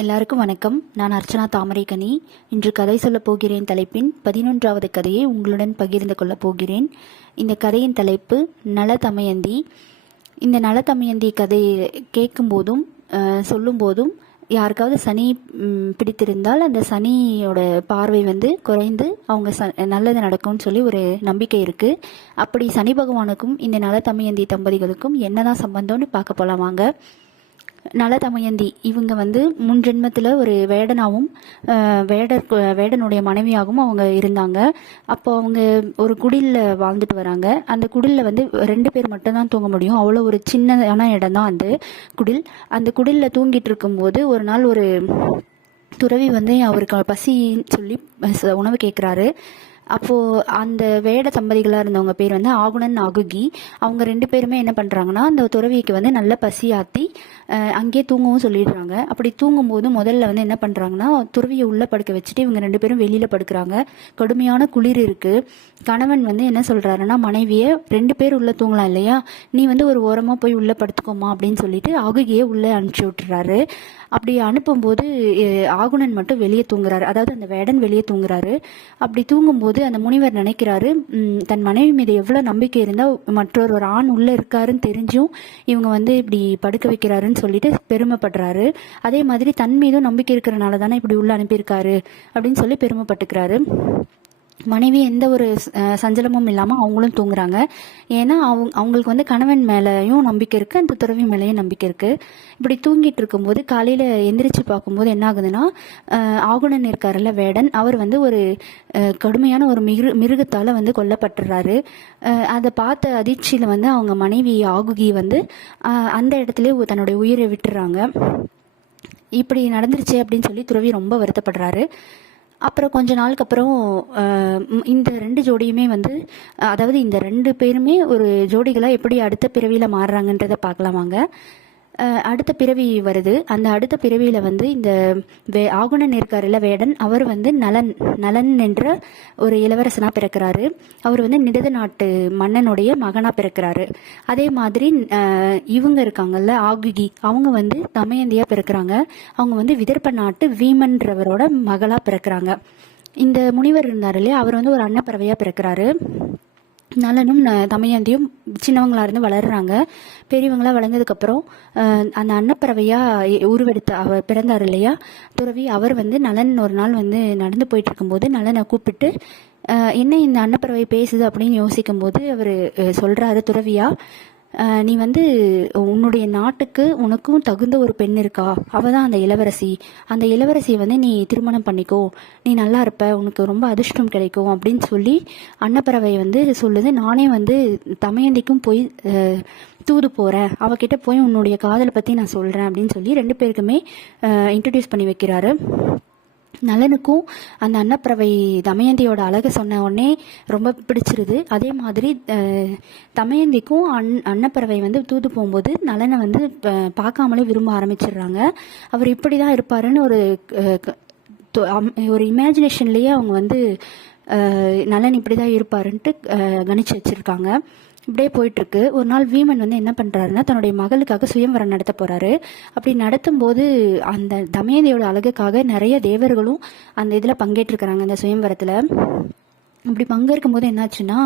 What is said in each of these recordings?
எல்லாருக்கும் வணக்கம். நான் அர்ச்சனா தாமரைக்கனி. இன்று கதை சொல்லப் போகிறேன் தலைப்பின் 11வது கதையை உங்களுடன் பகிர்ந்து கொள்ளப் போகிறேன். இந்த கதையின் தலைப்பு நலதமயந்தி. இந்த நலதமயந்தி கதையை கேட்கும்போதும் சொல்லும்போதும் யாருக்காவது சனி பிடித்திருந்தால் அந்த சனியோட பார்வை குறைந்து அவங்க நல்லது நடக்கும்னு சொல்லி ஒரு நம்பிக்கை இருக்குது. அப்படி சனி பகவானுக்கும் இந்த நலதமயந்தி தம்பதிகளுக்கும் என்னதான் சம்பந்தம்னு பார்க்க போகலாம் வாங்க. நலதமயந்தி இவங்க முன் ஜென்மத்தில் ஒரு வேடனாகவும் வேடனுடைய மனைவியாகவும் அவங்க இருந்தாங்க. அப்போ அவங்க ஒரு குடிலில் வாழ்ந்துட்டு வராங்க. அந்த குடிலில் 2 பேர் மட்டும்தான் தூங்க முடியும். அவ்வளோ ஒரு சின்னதான இடம் தான் அந்த குடில். அந்த குடிலில் தூங்கிட்டு இருக்கும்போது ஒரு நாள் ஒரு துறவி அவருக்கு பசின்னு சொல்லி உணவு கேட்குறாரு. அப்போது அந்த வேட தம்பதிகளாக இருந்தவங்க பேர் ஆகுணன் ஆகுகி. அவங்க 2 பேருமே என்ன பண்ணுறாங்கன்னா அந்த துறவிக்கு நல்ல பசியாற்றி அங்கேயே தூங்கவும் சொல்லிடுறாங்க. அப்படி தூங்கும்போது முதல்ல என்ன பண்ணுறாங்கன்னா துறவியை உள்ளே படுக்க வச்சுட்டு இவங்க 2 பேரும் வெளியில் படுக்கிறாங்க. கடுமையான குளிர் இருக்குது. கணவன் என்ன சொல்கிறாருன்னா மனைவியை 2 பேர் உள்ளே தூங்கலாம் இல்லையா, நீ ஒரு ஓரமாக போய் உள்ளே படுத்துக்கோமா அப்படின்னு சொல்லிட்டு ஆகுகியை உள்ளே அனுப்பிச்சி விட்டுறாரு. அப்படி அனுப்பும்போது ஆகுணன் மட்டும் வெளியே தூங்குறாரு, அதாவது அந்த வேடன் வெளியே தூங்குறாரு. அப்படி தூங்கும்போது அந்த முனிவர் நினைக்கிறாரு தன் மனைவி மீது எவ்வளோ நம்பிக்கை இருந்தால் ஒரு ஆண் உள்ளே இருக்காருன்னு தெரிஞ்சும் இவங்க இப்படி படுக்க வைக்கிறாருன்னு சொல்லிட்டு பெருமைப்படுறாரு. அதே மாதிரி தன் மீதும் நம்பிக்கை இருக்கிறனால தானே இப்படி உள்ள அனுப்பியிருக்காரு அப்படின்னு சொல்லி பெருமைப்பட்டுக்கிறாரு. மனைவி எந்த ஒரு சஞ்சலமும் இல்லாமல் அவங்களும் தூங்குறாங்க. ஏன்னா அவங்களுக்கு கணவன் மேலேயும் நம்பிக்கை இருக்குது, அந்த துறவி மேலேயும் நம்பிக்கை இருக்குது. இப்படி தூங்கிட்டு இருக்கும்போது காலையில் எந்திரிச்சு பார்க்கும்போது என்ன ஆகுதுன்னா ஆகுணன் இருக்காருல்ல வேடன், அவர் ஒரு கடுமையான ஒரு மிருகத்தால் கொல்லப்பட்டுறாரு. அதை பார்த்த அதிர்ச்சியில் அவங்க மனைவி ஆகுகி அந்த இடத்துல தன்னுடைய உயிரை விட்டுறாங்க. இப்படி நடந்துருச்சு அப்படின்னு சொல்லி துறவி ரொம்ப வருத்தப்படுறாரு. அப்புறம் கொஞ்ச நாளுக்கு அப்புறம் இந்த 2 ஜோடியுமே அதாவது இந்த 2 பேருமே ஒரு ஜோடிகளாக எப்படி அடுத்த பிறவியில் மாறுறாங்கன்றதை பார்க்கலாமாங்க. அடுத்த பிறவி வருது. அந்த அடுத்த பிறவியில் இந்த ஆகுணன் இருக்காருல்ல வேடன், அவர் நலன் என்ற ஒரு இளவரசனாக பிறக்கிறாரு. அவர் நிடத நாட்டு மன்னனுடைய மகனாக பிறக்கிறாரு. அதே மாதிரி இவங்க இருக்காங்கல்ல ஆகுகி, அவங்க தமயந்தியாக பிறக்கிறாங்க. அவங்க விதர்ப்ப நாட்டு வீமன்றவரோட மகளாக பிறக்கிறாங்க. இந்த முனிவர் இருந்தார் இல்லையா, அவர் ஒரு அன்னப்பறவையாக பிறக்கிறாரு. நலனும் தமயந்தியும் சின்னவங்களா இருந்து வளர்றாங்க. பெரியவங்களா வளர்ந்ததுக்கப்புறம் அந்த அன்னப்பறவையாக உருவெடுத்து அவர் பிறந்தார் இல்லையா துறவி, அவர் நலன் ஒரு நாள் நடந்து போயிட்டு இருக்கும்போது நலனை கூப்பிட்டு என்ன இந்த அன்னப்பறவை பேசுது அப்படின்னு யோசிக்கும் போது அவர் சொல்கிறாரு, துறவியா நீ உன்னுடைய நாட்டுக்கு உனக்கும் தகுந்த ஒரு பெண் இருக்கா, அவள் தான் அந்த இளவரசி. அந்த இளவரசியை நீ திருமணம் பண்ணிக்கோ, நீ நல்லா இருப்ப, உனக்கு ரொம்ப அதிர்ஷ்டம் கிடைக்கும் அப்படின்னு சொல்லி அன்னப்பறவை சொல்லுது. நானே தமயந்திக்கும் போய் தூது போகிறேன், அவகிட்ட போய் உன்னுடைய காதலை பற்றி நான் சொல்கிறேன் அப்படின்னு சொல்லி 2 பேருக்குமே இன்ட்ரடியூஸ் பண்ணி வைக்கிறாரு. நலனுக்கும் அந்த அன்னப்பறவை தமயந்தியோட அழகை சொன்ன உடனே ரொம்ப பிடிச்சிருது. அதே மாதிரி தமயந்திக்கும் அன்னப்பறவை தூது போகும்போது நலனை பார்க்காமலே விரும்ப ஆரம்பிச்சிடுறாங்க. அவர் இப்படி தான் இருப்பாருன்னு ஒரு இமேஜினேஷன்லேயே அவங்க நலன் இப்படி தான் இருப்பாருன்ட்டு கணிச்சு வச்சுருக்காங்க. இப்படியே போயிட்டுருக்கு. ஒரு நாள் வீமன் என்ன பண்ணுறாருன்னா தன்னுடைய மகளுக்காக சுயம்வரம் நடத்த போகிறாரு. அப்படி நடத்தும்போது அந்த தமயந்தியோட அழகுக்காக நிறைய தேவர்களும் அந்த இதில் பங்கேற்றிருக்கிறாங்க அந்த சுயம்வரத்தில். அப்படி பங்கேற்கும் போது என்னாச்சுன்னா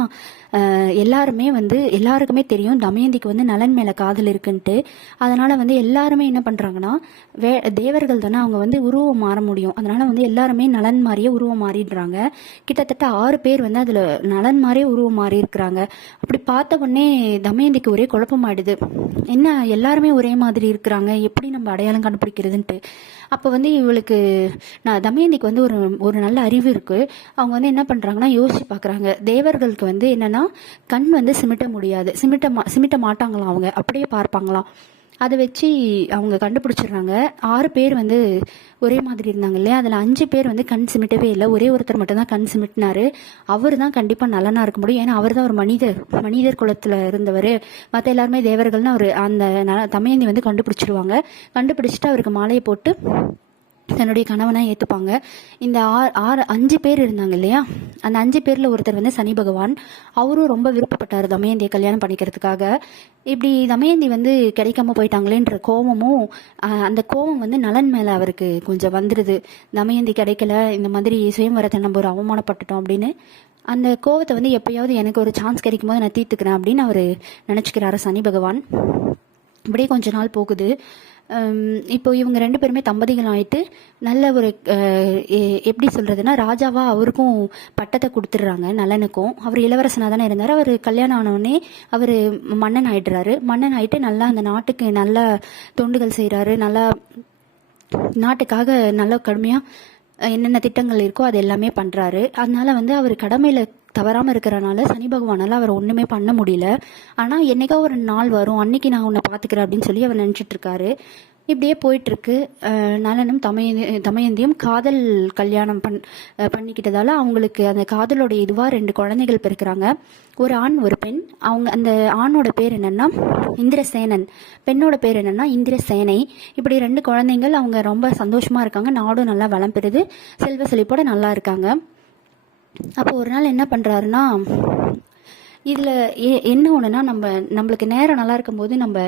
எல்லாருக்குமே தெரியும் தமயந்திக்கு நலன் மேலே காதல் இருக்குன்ட்டு. அதனால் எல்லாருமே என்ன பண்ணுறாங்கன்னா தேவர்கள் தானே, அவங்க உருவம் மாற முடியும். அதனால் எல்லாருமே நலன் மாதிரியே உருவம் மாறிடுறாங்க. கிட்டத்தட்ட 6 பேர் அதில் நலன் மாதிரியே உருவம் மாறி இருக்கிறாங்க. அப்படி பார்த்த உடனே தமயந்திக்கு ஒரே குழப்பமாயிடுது, என்ன எல்லாருமே ஒரே மாதிரி இருக்கிறாங்க, எப்படி நம்ம அடையாளம் கண்டுபிடிக்கிறதுன்ட்டு. அப்போ இவளுக்கு தமயந்திக்கு ஒரு நல்ல அறிவு இருக்குது. அவங்க என்ன பண்ணுறாங்கன்னா யோசிச்சு பார்க்குறாங்க. தேவர்களுக்கு என்னன்னா கண் சிமிட்ட முடியாது, சிமிட்ட மாட்டாங்களாம், அவங்க அப்படியே பார்ப்பாங்களாம். அதை வச்சு அவங்க கண்டுபிடிச்சிடுறாங்க. 6 பேர் ஒரே மாதிரி இருந்தாங்க இல்லையா, அதில் 5 பேர் கண் சிமிட்டவே இல்லை. ஒரே ஒருத்தர் மட்டும்தான் கண் சிமிட்டினாரு. அவர் தான் கண்டிப்பாக நலனாக இருக்க முடியும். ஏன்னா அவர் தான் ஒரு மனிதர் குலத்தில் இருந்தவர். மற்ற எல்லாருமே தேவர்கள்னு அவர் அந்த தமயந்தி கண்டுபிடிச்சிடுவாங்க. கண்டுபிடிச்சிட்டு அவருக்கு மாலையை போட்டு தன்னுடைய கணவனாக ஏற்றுப்பாங்க. இந்த 5 பேர் இருந்தாங்க இல்லையா, அந்த 5 பேரில் ஒருத்தர் வந்து சனி பகவான். அவரும் ரொம்ப விருப்பப்பட்டார் தமயந்தியை கல்யாணம் பண்ணிக்கிறதுக்காக. இப்படி தமயந்தி வந்து கிடைக்காம போயிட்டாங்களேன்ற கோபமும், அந்த கோபம் வந்து நலன் மேலே அவருக்கு கொஞ்சம் வந்துடுது. தமயந்தி கிடைக்கல, இந்த மாதிரி சுயம்வரத்தை நம்ம ஒரு அவமானப்பட்டுட்டோம் அப்படின்னு அந்த கோவத்தை வந்து எப்பயாவது எனக்கு ஒரு சான்ஸ் கிடைக்கும் போது நான் தீர்த்துக்கிறேன் அப்படின்னு அவர் நினச்சிக்கிறாரு சனி பகவான். இப்படியே கொஞ்ச நாள் போகுது. இப்போ இவங்க 2 பேருமே தம்பதிகள் ஆயிட்டு நல்ல ஒரு எப்படி சொல்றதுன்னா, ராஜாவா அவருக்கும் பட்டத்தை கொடுத்துட்றாங்க நலனுக்கும். அவர் இளவரசனாக தானே இருந்தார். அவர் கல்யாணம் ஆனவுடனே அவர் மன்னன் ஆயிடுறாரு. மன்னன் ஆயிட்டு நல்லா அந்த நாட்டுக்கு நல்ல தொண்டுகள் செய்கிறாரு. நல்லா நாட்டுக்காக நல்ல கடுமையாக என்னென்ன திட்டங்கள் இருக்கோ அது எல்லாமே பண்ணுறாரு. அதனால வந்து அவர் கடமையில் தவறாமல் இருக்கிறனால சனி பகவானால் அவர் ஒன்றுமே பண்ண முடியல. ஆனால் என்னைக்கா ஒரு நாள் வரும், அன்னைக்கு நான் உன்னை பார்த்துக்கிறேன் அப்படின்னு சொல்லி அவர் நினச்சிட்டு இருக்காரு. இப்படியே போயிட்டுருக்கு. நலனும் தமயந்தியும் காதல் கல்யாணம் பண்ணிக்கிட்டதால அவங்களுக்கு அந்த காதலோட இதுவாக 2 குழந்தைகள் பிறக்கிறாங்க. ஒரு ஆண் ஒரு பெண். அவங்க அந்த ஆணோட பேர் என்னன்னா இந்திரசேனன், பெண்ணோட பேர் என்னன்னா இந்திரசேனை. இப்படி 2 குழந்தைங்கள். அவங்க ரொம்ப சந்தோஷமா இருக்காங்க. நாடும் நல்லா வளம் பெறுது, செல்வ செழிப்போட நல்லா இருக்காங்க. அப்போ ஒரு நாள் என்ன பண்ணுறாருன்னா, இதில் என்ன ஒன்றுனா, நம்மளுக்கு நேரம் நல்லா இருக்கும்போது நம்ம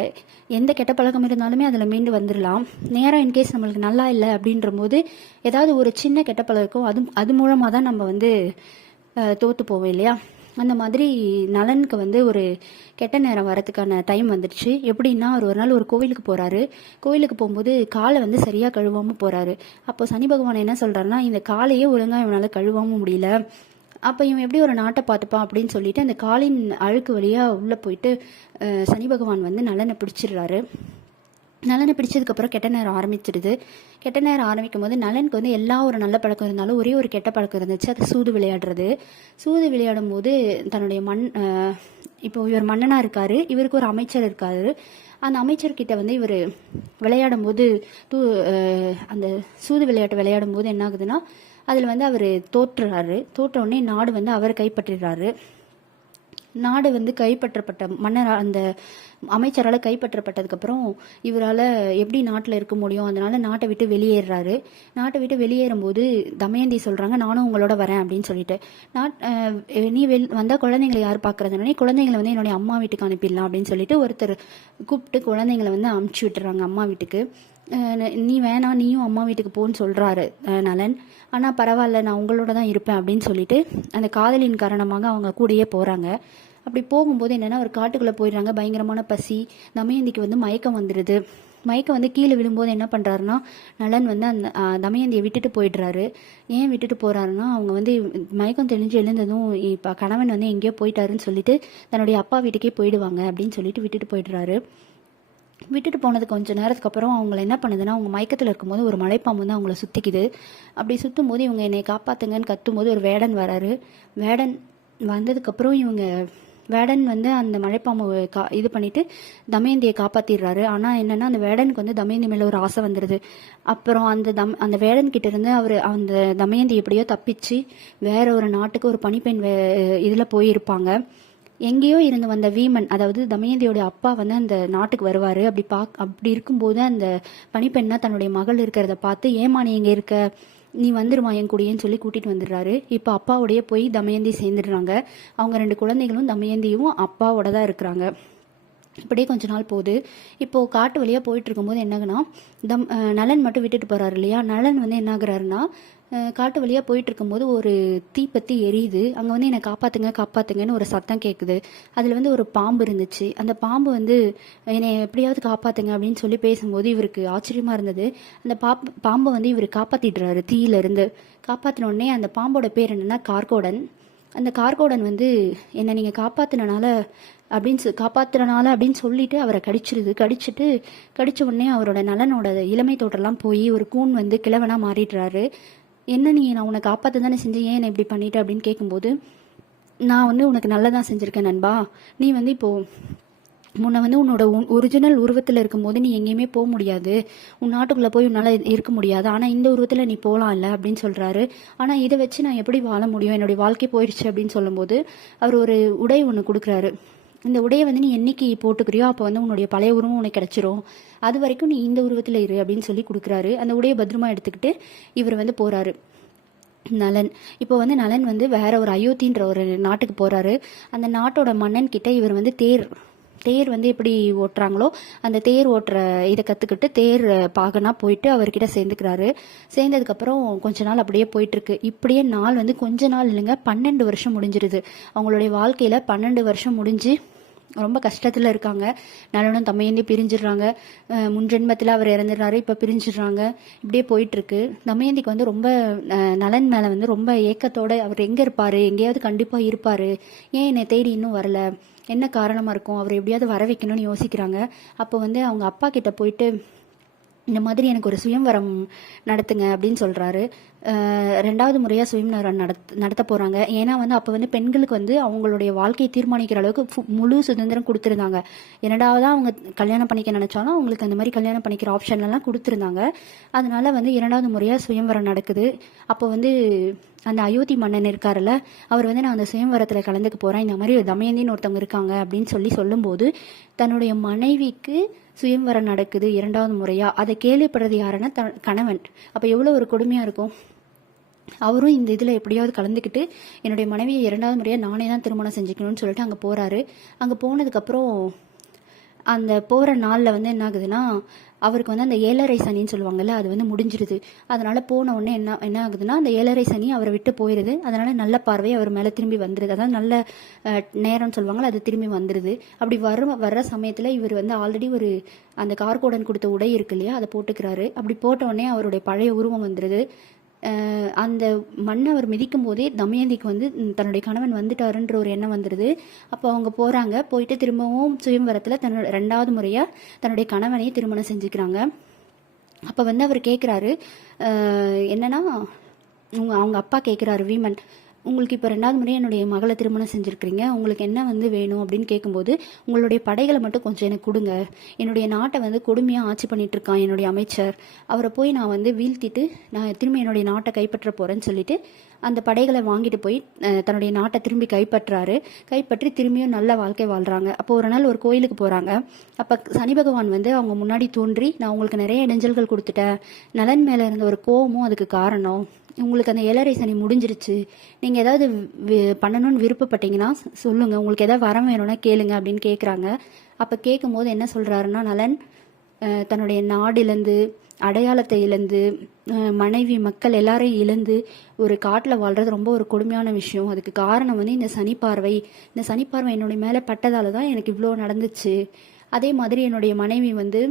எந்த கெட்ட பழக்கம் இருந்தாலுமே அதில் மீண்டு வந்துடலாம். நேரம் இன்கேஸ் நம்மளுக்கு நல்லா இல்லை அப்படின்ற போது ஏதாவது ஒரு சின்ன கெட்ட பழக்கம் அது மூலமாக தான் நம்ம வந்து தோற்று போவோம் இல்லையா. அந்த மாதிரி நலனுக்கு வந்து ஒரு கெட்ட நேரம் வரதுக்கான டைம் வந்துடுச்சு. எப்படின்னா, அவர் ஒரு நாள் ஒரு கோவிலுக்கு போகிறாரு. கோவிலுக்கு போகும்போது காலை வந்து சரியாக கழுவாமல் போகிறாரு. அப்போ சனி பகவான் என்ன சொல்கிறாருன்னா, இந்த காலையே ஒழுங்காக இவனால் கழுவாமல் முடியல, அப்போ இவன் எப்படி ஒரு நாட்டை பார்த்துப்பான் அப்படின்னு சொல்லிட்டு அந்த காலின் அழுக்கு வழியாக உள்ளே போயிட்டு சனி பகவான் வந்து நலனை பிடிச்சிடுறாரு. நலனை பிடிச்சதுக்கப்புறம் கெட்ட நேரம் ஆரம்பிச்சிடுது. கெட்ட நேரம் ஆரம்பிக்கும் போது நலனுக்கு வந்து எல்லா ஒரு நல்ல பழக்கம் இருந்தாலும் ஒரே ஒரு கெட்ட பழக்கம் இருந்துச்சு. அது சூது விளையாடுறது. சூது விளையாடும் போது தன்னுடைய இப்போ இவர் மன்னனாக இருக்காரு, இவருக்கு ஒரு அமைச்சர் இருக்காரு. அந்த அமைச்சர்கிட்ட வந்து இவர் விளையாடும் போது அந்த சூது விளையாட்டு விளையாடும் போது என்ன ஆகுதுன்னா, அதில் வந்து அவர் தோற்றுறாரு. தோற்ற உடனே நாடு வந்து அவர் கைப்பற்றிடுறாரு. நாடு வந்து கைப்பற்றப்பட்ட மன்னர் அந்த அமைச்சரால் கைப்பற்றப்பட்டதுக்கப்புறம் இவரால் எப்படி நாட்டில் இருக்க முடியும், அதனால நாட்டை விட்டு வெளியேறாரு. நாட்டை விட்டு வெளியேறும்போது தமயந்தி சொல்கிறாங்க, நானும் உங்களோட வரேன் அப்படின்னு சொல்லிட்டு. நீ வந்தால் குழந்தைங்களை யார் பார்க்குறதுனே, குழந்தைங்களை வந்து என்னுடைய அம்மா வீட்டுக்கு அனுப்பிடலாம் அப்படின்னு சொல்லிட்டு ஒருத்தர் கூப்பிட்டு குழந்தைங்களை வந்து அமுச்சு விட்டுறாங்க அம்மா வீட்டுக்கு. நீ வேணாம், நீயும் அம்மா வீட்டுக்கு போன்னு சொல்கிறாரு நலன். ஆனால் பரவாயில்ல, நான் உங்களோட தான் இருப்பேன் அப்படின்னு சொல்லிட்டு அந்த காதலின் காரணமாக அவங்க கூடயே போகிறாங்க. அப்படி போகும்போது என்னென்னா, ஒரு காட்டுக்குள்ளே போயிடுறாங்க. பயங்கரமான பசி. தமயந்திக்கு வந்து மயக்கம் வந்துடுது. மயக்கம் வந்து கீழே விழும்போது என்ன பண்ணுறாருன்னா, நலன் வந்து அந்த தமயந்தியை விட்டுட்டு போயிடுறாரு. ஏன் விட்டுட்டு போகிறாருன்னா, அவங்க வந்து மயக்கம் தெளிஞ்சு எழுந்ததும் இப்போ கணவன் வந்து எங்கேயோ போயிட்டாருன்னு சொல்லிட்டு தன்னுடைய அப்பா வீட்டுக்கே போயிடுவாங்க அப்படின்னு சொல்லிட்டு விட்டுட்டு போயிடுறாரு. விட்டுட்டு போனது கொஞ்சம் நேரத்துக்கு அப்புறம் அவங்கள என்ன பண்ணுதுன்னா, அவங்க மயக்கத்தில் இருக்கும்போது ஒரு மலைப்பாம்பு வந்து அவங்கள சுற்றிக்குது. அப்படி சுற்றும் போது இவங்க என்னை காப்பாற்றுங்கன்னு கத்தும்போது ஒரு வேடன் வராரு. வேடன் வந்ததுக்கப்புறம் வேடன் வந்து அந்த மழைப்பாம்பு இது பண்ணிட்டு தமயந்தியை காப்பாற்றிடுறாரு. ஆனால் என்னென்னா, அந்த வேடனுக்கு வந்து தமயந்தி மேலே ஒரு ஆசை வந்துடுது. அப்புறம் அந்த வேடன் கிட்ட இருந்து அவர் அந்த தமயந்தி எப்படியோ தப்பிச்சு வேற ஒரு நாட்டுக்கு ஒரு பணிப்பெண் இதில் போயிருப்பாங்க. எங்கேயோ இருந்து வந்த வீமன், அதாவது தமயந்தியோட அப்பா வந்து அந்த நாட்டுக்கு வருவார். அப்படி இருக்கும்போது அந்த பணிப்பெண்ணா தன்னுடைய மகள் இருக்கிறத பார்த்து, ஏமா நீ எங்கே இருக்க, நீ வந்துருமா என் கூடயேன்னு சொல்லி கூட்டிகிட்டு வந்துடுறாரு. இப்போ அப்பாவோடையே போய் தமயந்தி சேர்ந்துடுறாங்க. அவங்க 2 குழந்தைகளும் தமயந்தியும் அப்பாவோட தான் இருக்கிறாங்க. இப்படியே கொஞ்ச நாள் போகுது. இப்போது காட்டு வழியாக போயிட்டு இருக்கும்போது என்னாகுன்னா, நலன் மட்டும் விட்டுட்டு போகிறாரு இல்லையா. நலன் வந்து என்ன ஆகுறாருன்னா, காட்டு வழியாக போயிட்டு இருக்கும்போது ஒரு தீப்பத்தி எரியுது. அங்கே வந்து என்னை காப்பாற்றுங்கன்னு ஒரு சத்தம் கேட்குது. அதில் வந்து ஒரு பாம்பு இருந்துச்சு. அந்த பாம்பு வந்து என்னை எப்படியாவது காப்பாற்றுங்க அப்படின்னு சொல்லி பேசும்போது இவருக்கு ஆச்சரியமாக இருந்தது. அந்த பாம்பை வந்து இவர் காப்பாற்றிடுறாரு தீயிலிருந்து. காப்பாற்றினோடனே அந்த பாம்போட பேர் என்னென்னா கார்கோடன். அந்த கார்கோடன் வந்து என்னை நீங்கள் காப்பாற்றினால அப்படின்னு சொல்லிட்டு அவரை கடிச்சிருது. கடிச்ச உடனே அவரோட நலனோட இளமை தோற்றெல்லாம் போய் ஒரு கூன் வந்து கிழவனாக மாறிடுறாரு. என்ன நான் உன்னை காப்பாற்ற தானே செஞ்சேன், ஏன் என்னை இப்படி பண்ணிட்டு அப்படின்னு கேட்கும்போது, நான் வந்து உனக்கு நல்லதான் செஞ்சுருக்கேன் நண்பா. நீ வந்து இப்போது முன்ன வந்து உன்னோட ஒரிஜினல் உருவத்தில் இருக்கும்போது நீ எங்கேயுமே போக முடியாது, உன் நாட்டுக்குள்ளே போய் உன்னால் இருக்க முடியாது, ஆனால் இந்த உருவத்தில் நீ போகலாம் இல்லை அப்படின்னு சொல்கிறாரு. ஆனால் இதை வச்சு நான் எப்படி வாழ முடியும், என்னுடைய வாழ்க்கை போயிடுச்சு அப்படின்னு சொல்லும்போது அவர் ஒரு உடை ஒன்று கொடுக்குறாரு. இந்த உடையை வந்து நீ என்னைக்கு போட்டுக்கிறியோ அப்போ வந்து உன்னுடைய பழைய உருவம் உனக்கு கிடைச்சிரும், அது வரைக்கும் நீ இந்த உருவத்தில் இரு அப்படின்னு சொல்லி கொடுக்குறாரு. அந்த உடையை பத்திரமா எடுத்துக்கிட்டு இவர் வந்து போகிறாரு நலன். இப்போ வந்து நலன் வந்து வேற ஒரு அயோத்தின்ற ஒரு நாட்டுக்கு போகிறாரு. அந்த நாட்டோட மன்னன் கிட்ட இவர் வந்து தேர் வந்து எப்படி ஓட்டுறாங்களோ அந்த தேர் ஓட்டுற இதை கற்றுக்கிட்டு தேர் பாகனா போயிட்டு அவர்கிட்ட சேர்ந்துக்கிறாரு. சேர்ந்ததுக்கப்புறம் கொஞ்ச நாள் அப்படியே போயிட்டுருக்கு. இப்படியே நாள் வந்து கொஞ்ச நாள் இல்லைங்க, 12 வருஷம் முடிஞ்சிருது. அவங்களுடைய வாழ்க்கையில் 12 வருஷம் முடிஞ்சு ரொம்ப கஷ்டத்தில் இருக்காங்க. நலனும் தமையந்தி பிரிஞ்சிடுறாங்க. முன்ஜென்மத்தில் அவர் இறந்துடுறாரு, இப்போ பிரிஞ்சிடுறாங்க. இப்படியே போயிட்டுருக்கு. தமயந்திக்கு வந்து ரொம்ப நலன் மேலே வந்து ரொம்ப ஏக்கத்தோட அவர் எங்கே இருப்பார், எங்கேயாவது கண்டிப்பாக இருப்பார், ஏன் என்னை தேடி இன்னும் வரல, என்ன காரணமாக இருக்கும், அவர் எப்படியாவது வர வைக்கணும்னு யோசிக்கிறாங்க. அப்போ வந்து அவங்க அப்பா கிட்ட போயிட்டு இந்த மாதிரி எனக்கு ஒரு சுயம்வரம் நடத்துங்க அப்படின்னு சொல்கிறாரு. 2வது முறையாக சுயம்வரம் நடத்த போகிறாங்க. ஏன்னா வந்து அப்போ வந்து பெண்களுக்கு வந்து அவங்களுடைய வாழ்க்கையை தீர்மானிக்கிற அளவுக்கு முழு சுதந்திரம் கொடுத்துருந்தாங்க. 2வதாக அவங்க கல்யாணம் பண்ணிக்க நினச்சாலும் அவங்களுக்கு அந்த மாதிரி கல்யாணம் பண்ணிக்கிற ஆப்ஷன்லாம் கொடுத்துருந்தாங்க. அதனால வந்து 2வது முறையாக சுயம்வரம் நடக்குது. அப்போ வந்து அந்த அயோத்தி மன்னன் இருக்காருல்ல, அவர் வந்து நான் அந்த சுயம்வரத்தில் கலந்துக்க போகிறேன், இந்த மாதிரி தமயந்தின்னு ஒருத்தவங்க இருக்காங்க அப்படின்னு சொல்லும்போது தன்னுடைய மனைவிக்கு சுயம்வரம் நடக்குது 2வது முறையாக. அதை கேள்விப்படுறது யாருன்னா கணவன். அப்போ எவ்வளோ ஒரு கொடுமையாக இருக்கும். அவரும் இந்த இதில் எப்படியாவது கலந்துக்கிட்டு என்னுடைய மனைவியை 2வது முறையாக நானே தான் திருமணம் செஞ்சுக்கணும்னு சொல்லிட்டு அங்கே போகிறாரு. அங்கே போனதுக்கப்புறம் அந்த போகிற நாளில் வந்து என்ன ஆகுதுன்னா அவருக்கு வந்து அந்த 7.5 சனின்னு சொல்லுவாங்கல்ல, அது வந்து முடிஞ்சிருது. அதனால் போன உடனே என்ன ஆகுதுன்னா அந்த 7.5 சனி அவரை விட்டு போயிடுது. அதனால் நல்ல பார்வை அவர் மேலே திரும்பி வந்துடுது. அதாவது நல்ல நேரம்னு சொல்லுவாங்களா, அது திரும்பி வந்துடுது. அப்படி வர்ற சமயத்தில் இவர் வந்து ஆல்ரெடி ஒரு அந்த கார்கோடன் கொடுத்த உடை இருக்கு இல்லையா, அதை போட்டுக்கிறாரு. அப்படி போட்ட உடனே அவருடைய பழைய உருவம் வந்துடுது. அந்த மண்ணை அவர் மிதிக்கும் போதே தமயந்திக்கு வந்து தன்னுடைய கணவன் வந்துட்டாருன்ற ஒரு எண்ணம் வந்துடுது. அப்போ அவங்க போகிறாங்க. போயிட்டு திரும்பவும் சுயம்வரத்தில் 2வது முறையாக தன்னுடைய கணவனையே திருமணம் செஞ்சுக்கிறாங்க. அப்போ வந்து அவர் கேட்குறாரு, என்னன்னா அவங்க அப்பா கேட்குறாரு வீமன், உங்களுக்கு இப்போ 2வது முறை என்னுடைய மகளை திருமணம் செஞ்சுருக்கிறீங்க, உங்களுக்கு என்ன வந்து வேணும் அப்படின்னு கேட்கும்போது, உங்களுடைய படைகளை மட்டும் கொஞ்சம் எனக்கு கொடுங்க, என்னுடைய நாட்டை வந்து கொடுமையாக ஆட்சி பண்ணிட்டு இருக்கான் என்னுடைய அமைச்சர், அவரை போய் நான் வந்து வீழ்த்திட்டு நான் திரும்பி என்னுடைய நாட்டை கைப்பற்ற போகிறேன்னு சொல்லிட்டு அந்த படைகளை வாங்கிட்டு போய் தன்னுடைய நாட்டை திரும்பி கைப்பற்றி திரும்பியும் நல்ல வாழ்க்கை வாழ்கிறாங்க. அப்போ ஒரு நாள் ஒரு கோயிலுக்கு போகிறாங்க. அப்போ சனி பகவான் வந்து அவங்க முன்னாடி தோன்றி, நான் உங்களுக்கு நிறைய இடைஞ்சல்கள் கொடுத்துட்டேன், நலன் மேலே இருந்த ஒரு கோபமும் அதுக்கு காரணம், உங்களுக்கு அந்த 7.5 சனி முடிஞ்சிருச்சு, நீங்கள் ஏதாவது பண்ணணும்னு விருப்பப்பட்டீங்கன்னா சொல்லுங்கள், உங்களுக்கு ஏதாவது வரம் வேணும்னா கேளுங்க அப்படின்னு கேட்குறாங்க. அப்போ கேட்கும்போது என்ன சொல்கிறாருன்னா, நலன் தன்னுடைய நாடு இழந்து அடையாளத்தை இழந்து மனைவி மக்கள் எல்லாரையும் இழந்து ஒரு காட்டில் வாழ்கிறது ரொம்ப ஒரு கொடுமையான விஷயம். அதுக்கு காரணம் வந்து இந்த சனிப்பார்வை என்னுடைய மேலே பட்டதால தான் எனக்கு இவ்வளோ நடந்துச்சு. அதே மாதிரி என்னுடைய மனைவி வந்து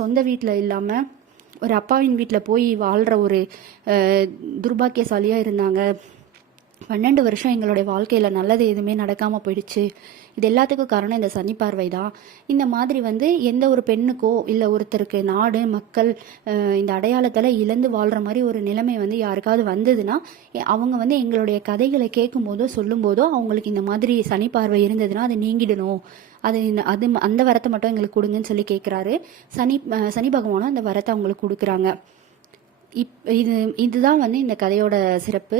சொந்த வீட்டில் இல்லாமல் ஒரு அப்பாவின் வீட்டில் போய் வாழ்கிற ஒரு துர்பாக்கியசாலியாக இருந்தாங்க. 12 வருஷம் எங்களுடைய வாழ்க்கையில் நல்லது எதுவுமே நடக்காமல் போயிடுச்சு. இது எல்லாத்துக்கும் காரணம் இந்த சனி பார்வை தான். இந்த மாதிரி வந்து எந்த ஒரு பெண்ணுக்கோ இல்லை ஒருத்தருக்கு நாடு மக்கள் இந்த அடையாளத்தில் இழந்து வாழ்கிற மாதிரி ஒரு நிலைமை வந்து யாருக்காவது வந்ததுன்னா அவங்க வந்து எங்களுடைய கதைகளை கேட்கும் போதோ சொல்லும் போதோ அவங்களுக்கு இந்த மாதிரி சனி பார்வை இருந்ததுன்னா அது நீங்கிடணும், அது அந்த வரத்தை மட்டும் எங்களுக்கு கொடுங்கன்னு சொல்லி கேட்குறாரு. சனி பகவானும் அந்த வரத்தை அவங்களுக்கு கொடுக்குறாங்க. இதுதான் வந்து இந்த கதையோட சிறப்பு.